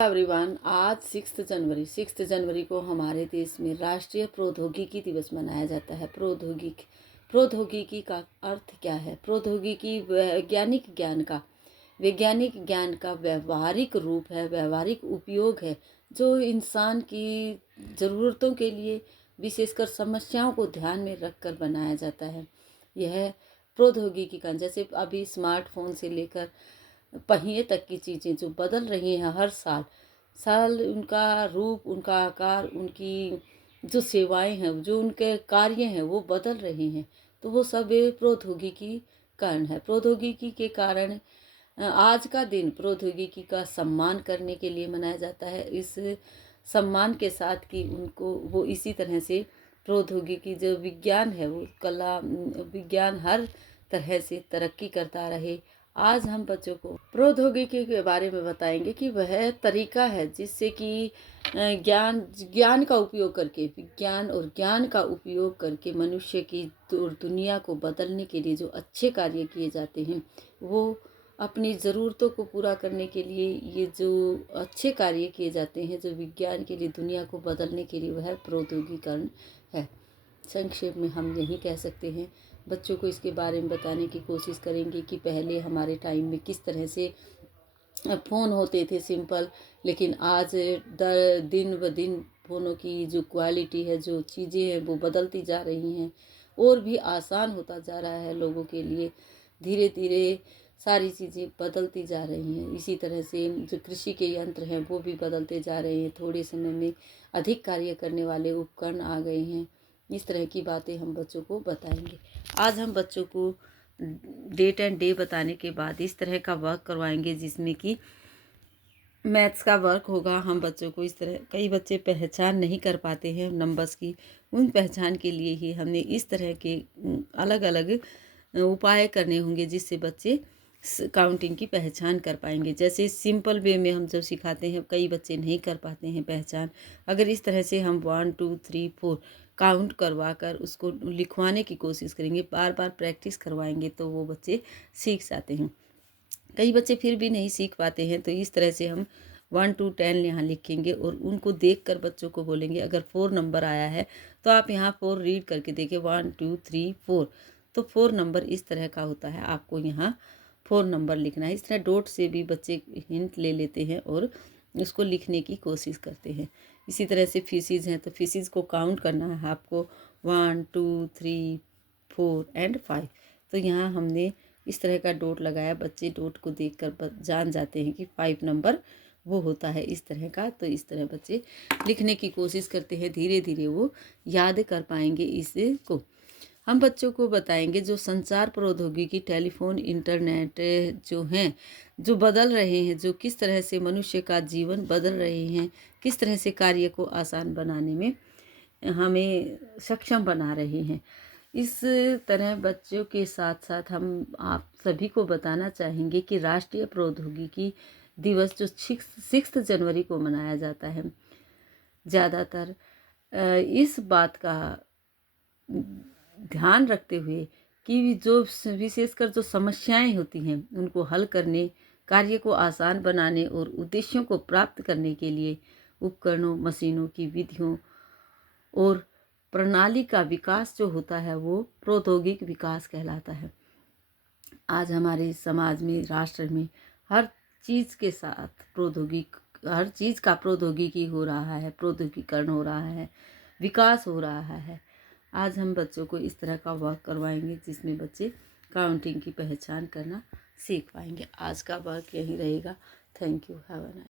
Everyone, आज 6 जनवरी को हमारे देश में राष्ट्रीय प्रौद्योगिकी दिवस मनाया जाता है। प्रौद्योगिकी का अर्थ क्या है? प्रौद्योगिकी वैज्ञानिक ज्ञान का व्यवहारिक रूप है, व्यवहारिक उपयोग है, जो इंसान की ज़रूरतों के लिए विशेषकर समस्याओं को ध्यान में रखकर बनाया जाता है। यह प्रौद्योगिकी का, जैसे अभी स्मार्टफोन से लेकर पहिए तक की चीज़ें जो बदल रही हैं हर साल उनका रूप, उनका आकार, उनकी जो सेवाएं हैं, जो उनके कार्य हैं, वो बदल रहे हैं। तो वो सब प्रौद्योगिकी कारण है। प्रौद्योगिकी के कारण आज का दिन प्रौद्योगिकी का सम्मान करने के लिए मनाया जाता है। इस सम्मान के साथ कि उनको वो इसी तरह से प्रौद्योगिकी जो विज्ञान है, वो विज्ञान हर तरह से तरक्की करता रहे। आज हम बच्चों को प्रौद्योगिकी के बारे में बताएंगे कि वह तरीका है जिससे कि ज्ञान का उपयोग करके, विज्ञान और ज्ञान का उपयोग करके मनुष्य की और दुनिया को बदलने के लिए जो अच्छे कार्य किए जाते हैं, वो अपनी ज़रूरतों को पूरा करने के लिए ये जो अच्छे कार्य किए जाते हैं, जो विज्ञान के लिए, दुनिया को बदलने के लिए, वह प्रौद्योगिकरण है। संक्षेप में हम यही कह सकते हैं। बच्चों को इसके बारे में बताने की कोशिश करेंगे कि पहले हमारे टाइम में किस तरह से फ़ोन होते थे सिंपल, लेकिन आज दिन ब दिन फ़ोनों की जो क्वालिटी है, जो चीज़ें हैं, वो बदलती जा रही हैं और भी आसान होता जा रहा है लोगों के लिए। धीरे धीरे सारी चीज़ें बदलती जा रही हैं। इसी तरह से जो कृषि के यंत्र हैं, वो भी बदलते जा रहे हैं। थोड़े समय में अधिक कार्य करने वाले उपकरण आ गए हैं। इस तरह की बातें हम बच्चों को बताएंगे। आज हम बच्चों को डेट एंड डे बताने के बाद इस तरह का वर्क करवाएंगे जिसमें कि मैथ्स का वर्क होगा। हम बच्चों को इस तरह, कई बच्चे पहचान नहीं कर पाते हैं नंबर्स की, उन पहचान के लिए ही हमने इस तरह के अलग अलग उपाय करने होंगे जिससे बच्चे काउंटिंग की पहचान कर पाएंगे। जैसे सिंपल वे में हम जब सिखाते हैं, कई बच्चे नहीं कर पाते हैं पहचान। अगर इस तरह से हम 1 2 3 4 काउंट करवा कर उसको लिखवाने की कोशिश करेंगे, बार बार प्रैक्टिस करवाएंगे, तो वो बच्चे सीख जाते हैं। कई बच्चे फिर भी नहीं सीख पाते हैं, तो इस तरह से हम 1 to 10 यहाँ लिखेंगे और उनको देखकर बच्चों को बोलेंगे, अगर 4 नंबर आया है तो आप यहाँ 4 रीड करके देखिए, 1 2 3 4। तो 4 नंबर इस तरह का होता है, आपको यहाँ 4 नंबर लिखना है। इस तरह डॉट से भी बच्चे हिंट ले लेते हैं और उसको लिखने की कोशिश करते हैं। इसी तरह से फिशेज़ हैं, तो फिशेज़ को काउंट करना है आपको, 1 2 3 4 एंड 5। तो यहाँ हमने इस तरह का डॉट लगाया। बच्चे डॉट को देखकर जान जाते हैं कि 5 नंबर वो होता है इस तरह का। तो इस तरह बच्चे लिखने की कोशिश करते हैं, धीरे धीरे वो याद कर पाएंगे इसको। हम बच्चों को बताएंगे जो संचार प्रौद्योगिकी, टेलीफोन, इंटरनेट जो हैं, जो बदल रहे हैं, जो किस तरह से मनुष्य का जीवन बदल रहे हैं, किस तरह से कार्य को आसान बनाने में हमें सक्षम बना रहे हैं। इस तरह बच्चों के साथ साथ हम आप सभी को बताना चाहेंगे कि राष्ट्रीय प्रौद्योगिकी दिवस जो 6 जनवरी को मनाया जाता है, ज़्यादातर इस बात का ध्यान रखते हुए कि जो विशेषकर जो समस्याएं होती हैं, उनको हल करने, कार्य को आसान बनाने और उद्देश्यों को प्राप्त करने के लिए उपकरणों, मशीनों की विधियों और प्रणाली का विकास जो होता है, वो प्रौद्योगिक विकास कहलाता है। आज हमारे समाज में, राष्ट्र में हर चीज़ के साथ हर चीज़ का प्रौद्योगिकी हो रहा है, प्रौद्योगिकीकरण हो रहा है, विकास हो रहा है। आज हम बच्चों को इस तरह का वर्क करवाएंगे जिसमें बच्चे काउंटिंग की पहचान करना सीख पाएंगे। आज का वर्क यही रहेगा। Thank you. Have a nice day.